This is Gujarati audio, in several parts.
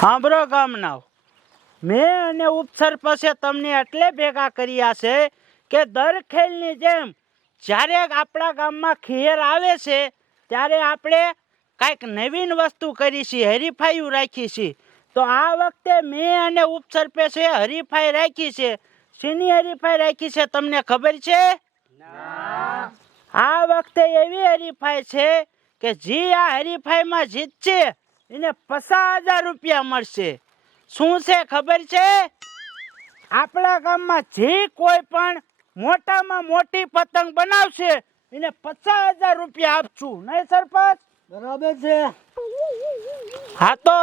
સાંભળો ગામનાવ મેં અને ઉપસરપંચે તમને એટલે ભેગા કર્યા છે કે દર ખેલની જેમ જ્યારે આપણા ગામમાં ખેર આવે છે ત્યારે આપણે કાંઈક નવીન વસ્તુ કરી છે હરીફાઈઓ રાખી છે તો આ વખતે મેં અને ઉપસરપંચે હરીફાઈ રાખી છે. શેની હરીફાઈ રાખી છે તમને ખબર છે? આ વખતે એવી હરીફાઈ છે કે જે આ હરીફાઈમાં જીતશે. એને પચાસ હજાર રૂપિયા મળશે. શું છે ખબર છે? આપણા ગામમાં જે કોઈ પણ મોટામાં મોટી પતંગ બનાવશે એને પચાસ હજાર રૂપિયા આપશું. નહીં સરપંચ? બરાબર છે. હા તો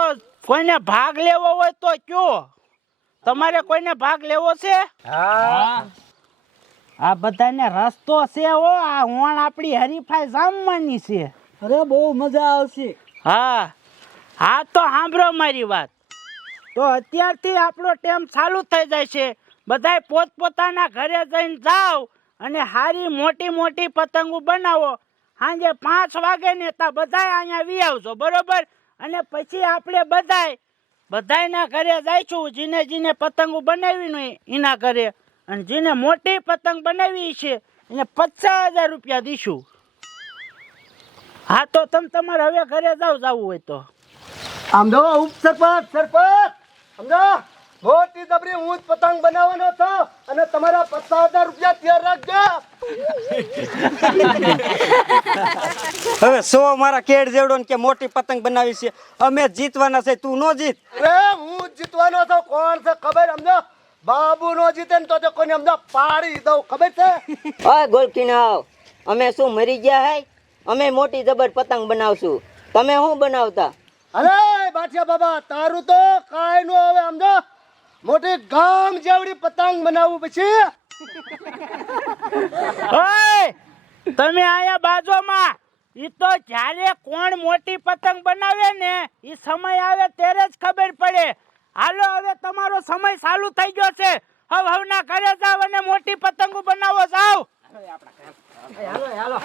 કોઈને ભાગ લેવો હોય તો કયો. તમારે કોઈને ભાગ લેવો છે? આ બધાને રસ્તો છે હો. આ હોણ આપણી હરીફાઈ જામવાની છે. અરે બહુ મજા આવશે. હા. હા, તો સાંભળો મારી વાત. તો અત્યારથી આપણો ટેમ ચાલુ થઈ જાય છે. બધાય પોતપોતાના ઘરે જઈને જાઓ અને હારી મોટી મોટી પતંગો બનાવો. સાંજે પાંચ વાગે ને તા બધાય અહીંયા વી આવજો, બરોબર? અને પછી આપણે બધાય, બધાયના ઘરે જઈશું, જીને જીને પતંગો બનાવી નહીં એના ઘરે. અને જેને મોટી પતંગ બનાવી છે, એને પચાસ હજાર રૂપિયા દઈશું હા, તો તમે તમારે હવે ઘરે જાઓ, જવું હોય તો. આમ જો ઉપસરપંચ સરપંચ! સમજો મોટી દબરી હું જ પતંગ બનાવવાનો છો અને તમારા પચાસ હજાર રૂપિયા તૈયાર રાખજો. હવે સો મારા કેડ જેવડો ને કે મોટી પતંગ બનાવી છે. અમે જીતવાના છે તું નો જીત. અરે હું જ જીતવાનો છું. કોણ છે ખબર? સમજો બાબુ નો જીતે ને તો તો કોને સમજો પાડી દઉં. ખબર છે? ઓય ગોલકીનાવ અમે શું મરી ગયા હે? અમે મોટી જબર પતંગ બનાવશું. તમે શું બનાવતા? અરે બાઠિયા બાબા તારું તો કાંઈ નું હવે સમજો મોટી ગામ જેવડી પતંગ બનાવવું પછી. ઓય તમે આયા બાજુમાં. ઈ તો જ્યારે કોણ મોટી પતંગ બનાવે ને ઈ સમય આવે ત્યારે જ ખબર પડે. હાલો હવે તમારો સમય ચાલુ થઈ ગયો છે. હવ હવના ઘરે જાવ અને મોટી પતંગો બનાવો જાવ હાલો હાલો.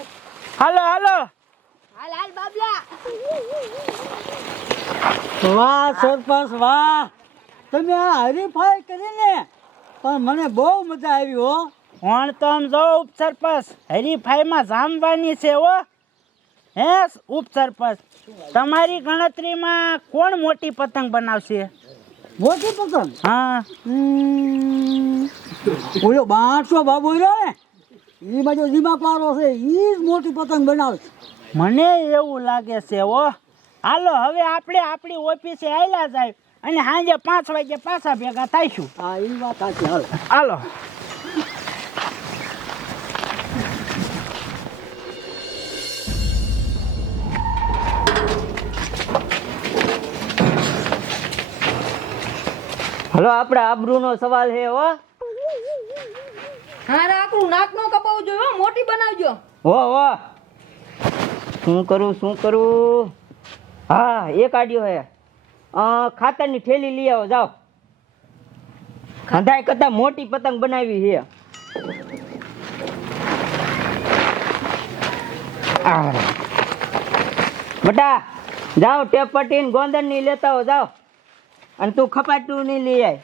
હાલ હાલ. બાબલા. વાહ સરપંચ વાહ. તમે આ હરીફાઈ કરીને પણ મને બહુ મજા આવી હો. કોણ તો આમ જો ઉપસરપંચ હરીફાઈમાં જામવાની છે હો. હે ઉપસરપંચ તમારી ગણતરીમાં કોણ મોટી પતંગ બનાવશે? મોટી પતંગ? હા. ઓલો બારસો બાબુ રહ્યો ને એ બાજુ દિમાગ વાળો છે એ જ મોટી પતંગ બનાવે. છે. મને એવું લાગે છે ઓ હાલો હવે આપણે આપણી ઓફિસે આવેલા સાહેબ અને સાંજે પાંચ વાગે પાછા ભેગા થઈશું. હા એ વાત સાચી હાલો. હાલો. હલો આપણા આબરૂનો સવાલ છે હો. હા રાખું નાક નો કપાવજો હો, મોટી બનાવજો. હો હો. શું કરું શું કરું? હા એ કાઢ્યો હે. ખાતરની થેલી લઈ આવો, જાઓ. ખંધાય કરતા મોટી પતંગ બનાવી છે. બટા, જાઓ ટેપ પટીન ગોંદરની લેતા હો જાઓ. અને તું ખપાટું નહીં લઈ આય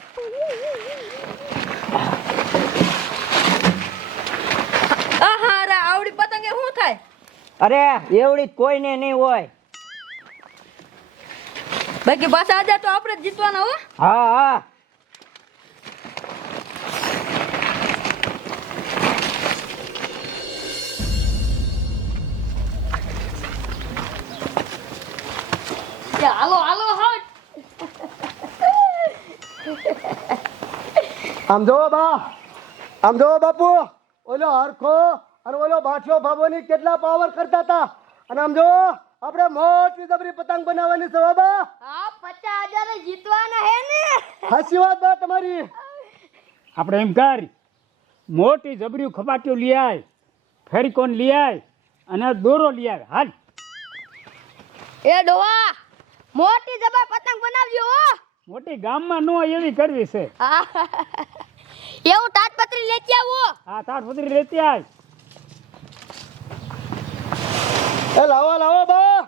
આહા રા આવડી પતંગે શું થાય અરે એવડી કોઈને નહીં હોય. બાકી પાછા આજે તો આપણે જ જીતવાના હો. હા હા. હાલો હાલો હટ આમ જો બા આમ જો બાપુ. ઓલો હરખો. અને ઓલો બાઠિયો ભાભોની કેટલા પાવર કરતા હતા? અને આમ જો આપણે મોટી જબરી પતંગ બનાવવાની છે બાબા હા આ પચાસ હજાર જીતવાના હે ને. હસી વાત બા તમારી. આપણે એમ કર મોટી જબરી ખપાટીઓ લઈ આય ફેરીકોન લઈ આય અને દોરો લઈ આય. હાલ. એ ડોવા મોટી જબર પતંગ બનાવજો હો. મોટી ગામમાં નો એવી કરવી છે. હા. એવું તાટપત્રી લેતી આવો. આ તાટપત્રી લેતી આય. એ લાવો લાવો બા.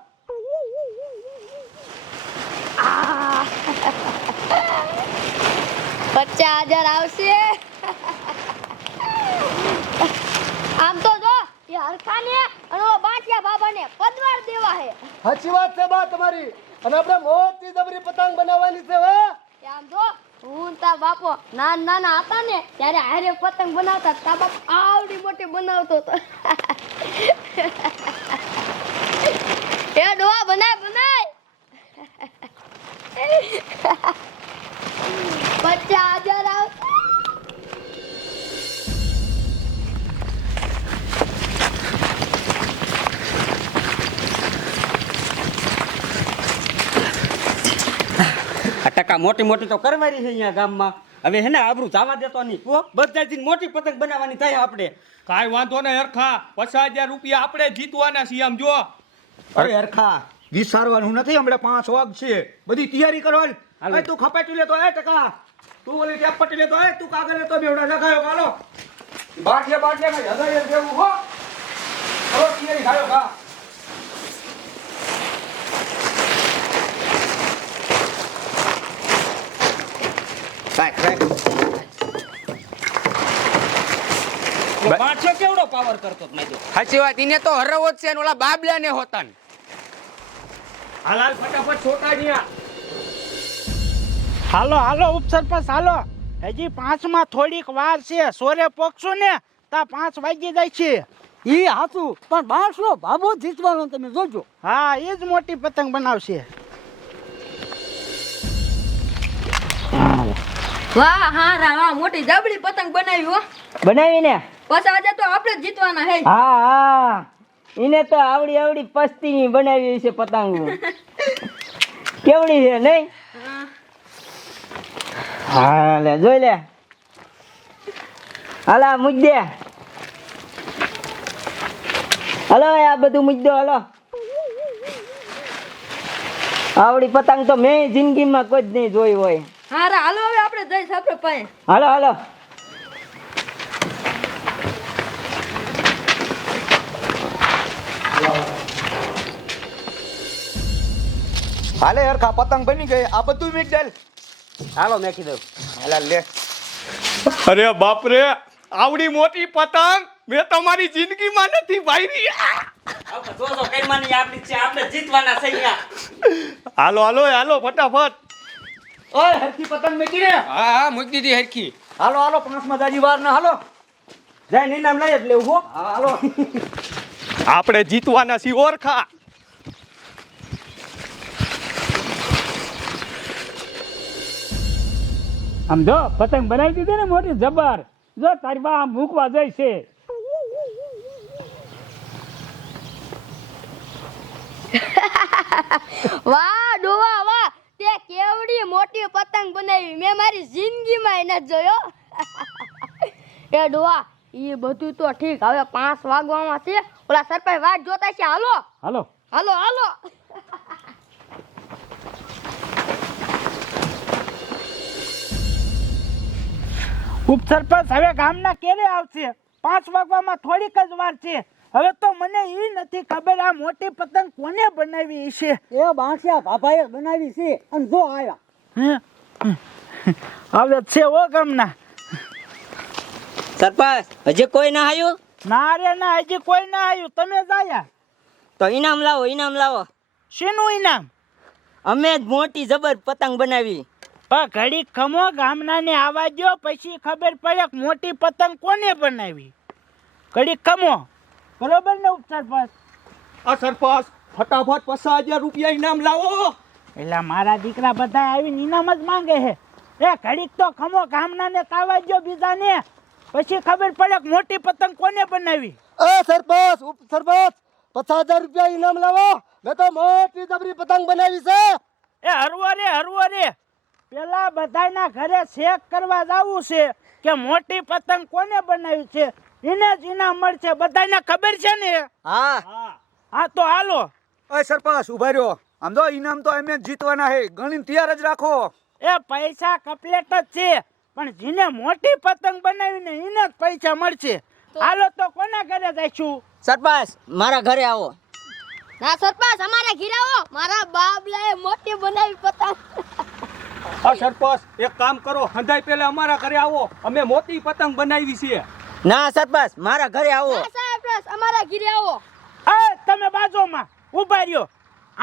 પચાસ હજાર આવશે. આમ તો જો એ હરખાને અને ઓ બાંટિયા બાબાને પદવાર દેવા હે. સાચી વાત છે બા તમારી. અને આપણે મોટી દબરી પતંગ બનાવવાની છે હે. આમ જો હું તા બાપો નાના નાના હતા ને ત્યારે હારે પતંગ બનાવતા તા બાપ આવડી મોટી બનાવતો હતો. આ મોટી મોટી તો કરવાની છે અહીંયા ગામમાં. હવે હે ને આબરું જવા દેતો નહીં ઓ બધાથી મોટી પતંગ બનાવવાની થાય આપણે. કાંઈ વાંધો નહીં હરખા. પચાસ હજાર રૂપિયા આપણે જીતવાના છીએ આમ જો. અરે હરખા વિસારવાનું નથી હમણાં પાંચ વાગ છે. બધી તૈયારી કરવાની તું ખપાટી લેતો એ ટકા. તું ઓલી ટેપ પટી લેતો એ તું કાગળ લેતો બેવડા લગાયો કાલો. બાટલે બાટલે માં હજાર દેવું હો. તૈયારી ખાયો ખા રાખ રાખ માછો કેવડો પાવર કરતો જ નહીં સાચી વાત એને તો હરવો જ છે ને ઓલા બાબલા ને હોતા ને હાલ હાલ ફટાફટ છોટા ન્યા હાલો હાલો ઉપસરપંચ હાલો. હજી પાંચમાં થોડીક વાર છે. સોરે પોકશું ને તા પાંચ વાગી જાય છે. ઈ હાચું પણ બારસો ભાભો જીતવાનો તમે જોજો. હા એ જ મોટી પતંગ બનાવશે. વાહ હા રા વાહ મોટી જાબડી પતંગ બનાવી હો. બનાવીને પાછા આજે તો આપણે જ જીતવાના હે. હા હા. એને તો આવડી આવડી પસ્તીની બનાવી છે પતંગ. કેવડી છે નહીં? હા. લે જોઈ લે. હાલા મુજ્જે હલો આ બધું મુજ્જો હલો. આવડી પતંગ તો મેં જિંદગીમાં કોઈ જ નહીં જોઈ હોય. હા રા હાલો હવે જઈશ આપણે પાસે હાલો હાલો. હાલે હરખા પતંગ બની ગઈ. આ બધું મીક ડેલ. હાલો મેં કીધું હાલા લે. અરે બાપ રે આવડી મોટી પતંગ મેં તમારી જિંદગીમાં નથી ભાઈ આપણે જોજો કઈ માની આપણી છે આપણે જીતવાના છે અહીંયા. હાલો હાલો હાલો ફટાફટ. ઓય હરખી પતંગ મેકી ને હા હા મૂકી દીધી હરખી. હાલો હાલો પાંચમાં દાજી વાર ના હાલો. જય ની નામ લઈ જ લેવું હો હાલો. આપણે જીતવાના છીએ ઓરખા. આમ જો પતંગ બનાવી દીધી ને મોટી જબર. જો તારી બા આમ મૂકવા જાય છે. વાહ કેવડી મોટી પતંગ બનાવી. મેં મારી જિંદગીમાં એને જોયો. એ ડોવા એ બધું તો ઠીક. હવે પાંચ વાગવામાં છે. ઓલા સરપંચ વાટ જોતા છે. હાલો. હાલો. હાલો હાલો. ઉપસરપંચ હવે ગામના કેરે આવશે? પાંચ વાગવામાં થોડીક જ વાર છે. હવે તો મને એ નથી ખબર આ મોટી પતંગ કોને બનાવી છે. એ બાંસિયા ભાભાએ બનાવી છે. અને જો આયા. હે? હવે છે ઓ ગામના. સરપંચ હજી કોઈ ના આવ્યું? ના રે ના હજી કોઈ ના આવ્યું. તમે જાયા. તો ઇનામ લાવો ઇનામ લાવો. શેનું ઇનામ અમે જ મોટી જબર પતંગ બનાવી. પણ ઘડી ખમો ગામના ને આવા દ્યો પછી ખબર પડે કે મોટી પતંગ કોને બનાવી. ઘડી ખમો. બરોબર ને ઉપસરપંચ? આ સરપંચ ફટાફટ પચાસ હજાર રૂપિયા ઇનામ લાવો. એટલે મારા દીકરા બધા આવીને ઇનામ જ માંગે છે. એ ઘડીક તો ખમો ગામના ને કાવા દ્યો બીજા ને પછી ખબર પડે કે મોટી પતંગ કોને બનાવી? એ સરપંચ ઉપ સરપંચ પચાસ હજાર રૂપિયા ઇનામ લાવો મેં તો મોટી જબરી પતંગ બનાવી છે. એ હરવો રે હરવો રે. પેલા બધાના ઘરે ચેક કરવા જવું છે કે મોટી પતંગ કોને બનાવી છે? એને જ ઇનામ મળશે. બધાને ખબર છે ને? હા. હા તો હાલો. ઓય સરપંચ ઊભા રહ્યો. આમ તો ઇનામ તો એમ જીતવાના હે ગણીને તૈયાર જ રાખો. એ પૈસા કપલેટ જ છે. પણ જેને મોટી પતંગ બનાવીને એને જ પૈસા મળશે. હાલો તો કોના ઘરે જઈશું? સરપંચ મારા ઘરે આવો. ના સરપંચ અમારા આવો. મારા બાબલાએ મોટી બનાવી પતંગ. આ સરપંચ એક કામ કરો. હંધાઈ પેલા અમારા ઘરે આવો. અમે મોટી પતંગ બનાવી છે ના સરપંચ મારા ઘરે આવો. ના સાહેબ અમારા ઘીરે આવો. એ તમે બાજુમાં. ઊભા રહ્યો.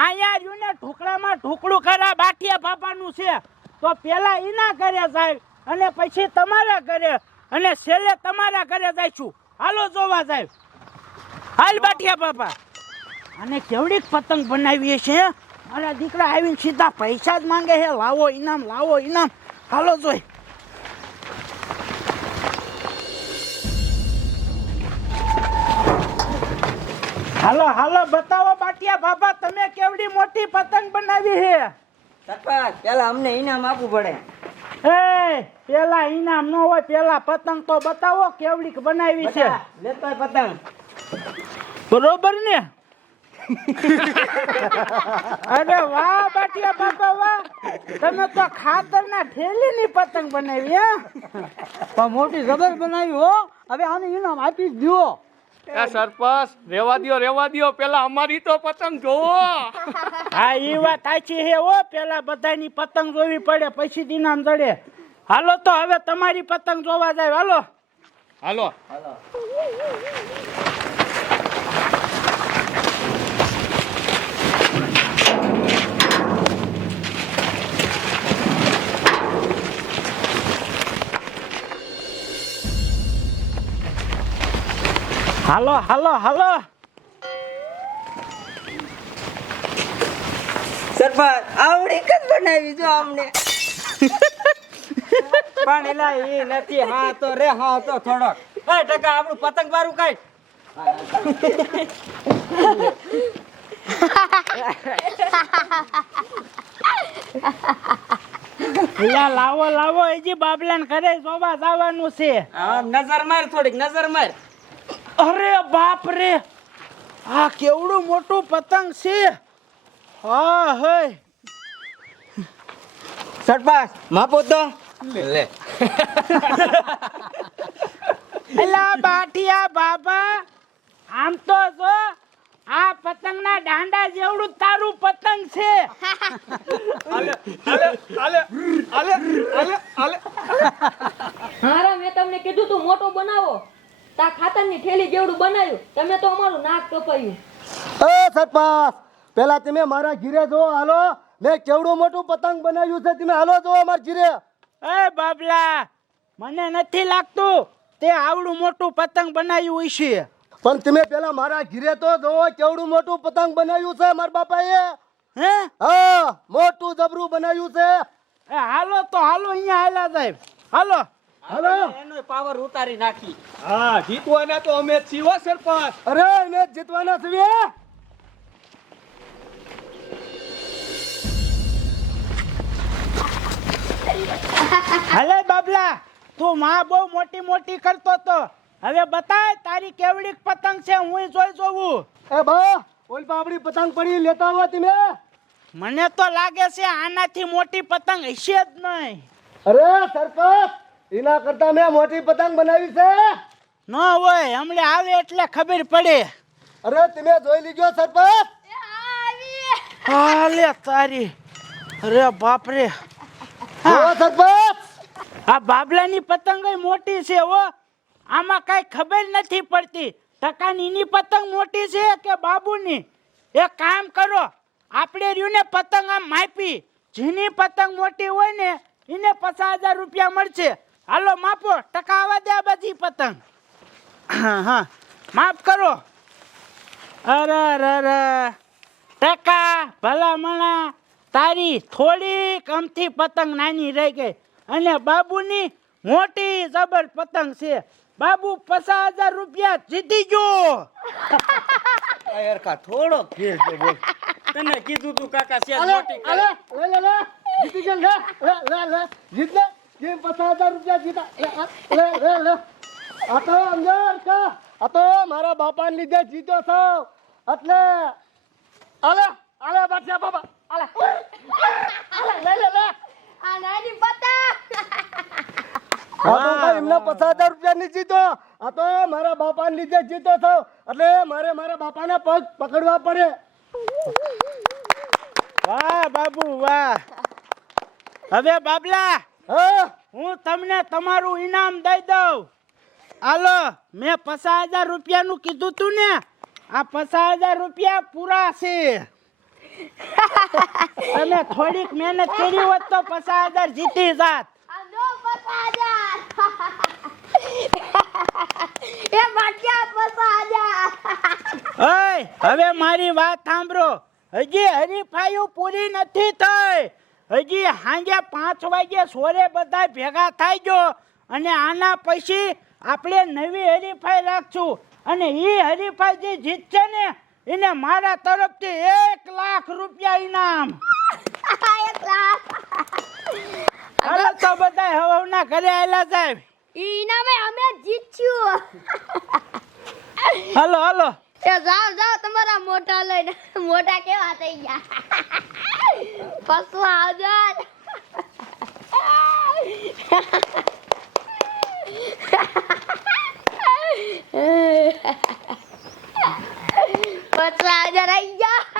અહીંયા રહ્યું ને ઢોકળામાં ઢોકળું ખરા બાઠિયા બાપાનું છે. તો પેલા એના ઘરે જાય અને પછી તમારા ઘરે અને છેલ્લે તમારા ઘરે જઈશું હાલો જોવા જાય. હાલ બાઠિયા બાપા અને કેવડીક પતંગ બનાવીએ છે? મારા દીકરા આવીને સીધા પૈસા જ માંગે છે. લાવો ઇનામ લાવો ઇનામ હાલો જોઈ. હાલો હાલો બતાવો બાટિયા બાબા તમે કેવડી મોટી પતંગ બનાવી છે? સરપંચ પેલા અમને ઇનામ આપવું પડે. એ પેલા ઇનામ ન હોય પેલા પતંગ તો બતાવો કેવડી બનાવી છે. લેતો પતંગ. બરોબર ને? અરે વાહ બાટિયા બાપા વાહ. તમે તો ખાતરના ઠેલીની પતંગ બનાવી હે? પણ મોટી જબર બનાવી હો. હવે આને ઇનામ આપી જ દો એ સરપંચ રેવા દિયો રેવા દિયો. પેલા અમારી તો પતંગ જોવો. હા એ વાત સાચી હે. ઓ પેલા બધાની પતંગ જોવી પડે પછી દિનામ જડે. હાલો તો હવે તમારી પતંગ જોવા જાય. હાલો. હાલો. હાલો. હાલો હાલો સરપંચ આવડી કદ બનાવી જો અમને? પણ એલા એ નથી હા તો રે હા તો થોડોક. એ ટકા આપણું પતંગ બારું કાઢ લા લાવો લાવો એજી બાબલાને ઘરે જોવા જવાનું છે. નજર માર થોડીક નજર માર. અરે બાપ રે! આ કેવડું મોટું પતંગ છે? હા હય સરપંચ માપો તો. લે. એલા બાટિયા બાબા આમ તો જો આ પતંગના દાંડા જેવડું તારું પતંગ છે. મારા હારા મેં તમને કીધું તું મોટો બનાવો. તા ખાતરની થેલી જેવડું બનાવ્યું. તમે તો અમારું નાક કપાયું એ સરપંચ પેલા તમે મારા ઘીરે જો હાલો. મેં કેવડું મોટું પતંગ બનાવ્યું છે તમે હાલો જો અમાર ઘીરે. એ બાબલા મને નથી લાગતું તે આવડું મોટું પતંગ બનાવ્યું છે. પણ તમે પેલા મારા ઘીરે તો જોવો કેવડું મોટું પતંગ બનાવ્યું છે મારા બાપાએ. હે? હા મોટું જબરું બનાવ્યું છે. એ હાલો તો હાલો અહીંયા હાલા સાહેબ. હાલો. હાલો. એનો પાવર ઉતારી નાખી. હા જીતવાના તો અમે છીએ સરપંચ. અરે એને જીતવાના છીએ. હાલે બાબલા તું માં બહુ મોટી મોટી કરતો તો. હવે બતાય તારી કેવડીક પતંગ છે હું જોઈ જોવું. એ બા ઓલ પાપડી પતંગ પડી લેતા આવો તમે. મને તો લાગે છે આનાથી મોટી પતંગ હશે જ નહીં. અરે સરપંચ એના કરતા મેં મોટી પતંગ બનાવી છે. ન હોય હમણે આવે એટલે ખબર પડે. અરે તમે જોઈ લીધો સરપંચ? એ આવી હાલે તારી. અરે બાપરે. જો સરપંચ? આ બાબલાની પતંગ મોટી છે હો. આમાં કઈ ખબર નથી પડતી. ટકાનીની પતંગ મોટી છે કે બાબુની? એક કામ કરો. આપણે રહ્યું ને પતંગ આમ માપી. જેની પતંગ મોટી હોય ને એને પચાસ હજાર રૂપિયા મળશે. હાલો માપો ટકા આવવા દે બધી પતંગ. હા હા. માફ કરો. અરે અરે ટકા ભલામણા. તારી થોડીક અમથી પતંગ નાની રહી ગઈ. અને બાબુની મોટી જબર પતંગ છે. બાબુ પચાસ હજાર રૂપિયા જીતી ગયો. થોડો ફેર છે બોલ. તને કીધું તું કાકા છે મોટી લે લે લે જીતી ગયો લે લે લે લે જીત લે. જે પચાસ હજાર રૂપિયા જીતા લે લે લે લે આ તો અંદર કા આ તો મારા બાપાને લીધે જીતો છો એટલે અલે અલે બાદશાહ બાબા અલે અલે લે લે લે આ નાની પતંગ આ તો કઈ એમના પચાસ હજાર રૂપિયા ની જીતો આ તો મારા બાપાને લીધે જીતો છો એટલે મારે મારા બાપાના પગ પકડવા પડે વાહ બાબુ વાહ હવે બાબલા હા? હું તમને તમારું ઇનામ દઈ દઉં. હાલો મેં પચાસ હજાર રૂપિયાનું કીધું તું ને. આ પચાસ હજાર રૂપિયા પૂરા છે. તમે થોડીક મહેનત કરી હોત તો પચાસ હજાર જીતી જાત. હવે મારી વાત સાંભળો. હજી હરીફાઈઓ પૂરી નથી થઈ. હજી સાંજે પાંચ વાગે સોરે બધા ભેગા થાય જો અને આના પછી આપણે નવી હરીફાઈ રાખશું. અને એ હરીફાઈ જે જીતશે ને એને મારા તરફથી એક લાખ રૂપિયા ઇનામ. હાલો તો બધા હવના ઘરે આવેલા સાહેબ. ઇનામે અમે જીત્યું. હલો હાલો. એ જાઓ જાઓ, તમારા મોટા લઈને. મોટા કેવા થઈ ગયા? પસવા હજાર. પચાસ હજાર આવી ગયા.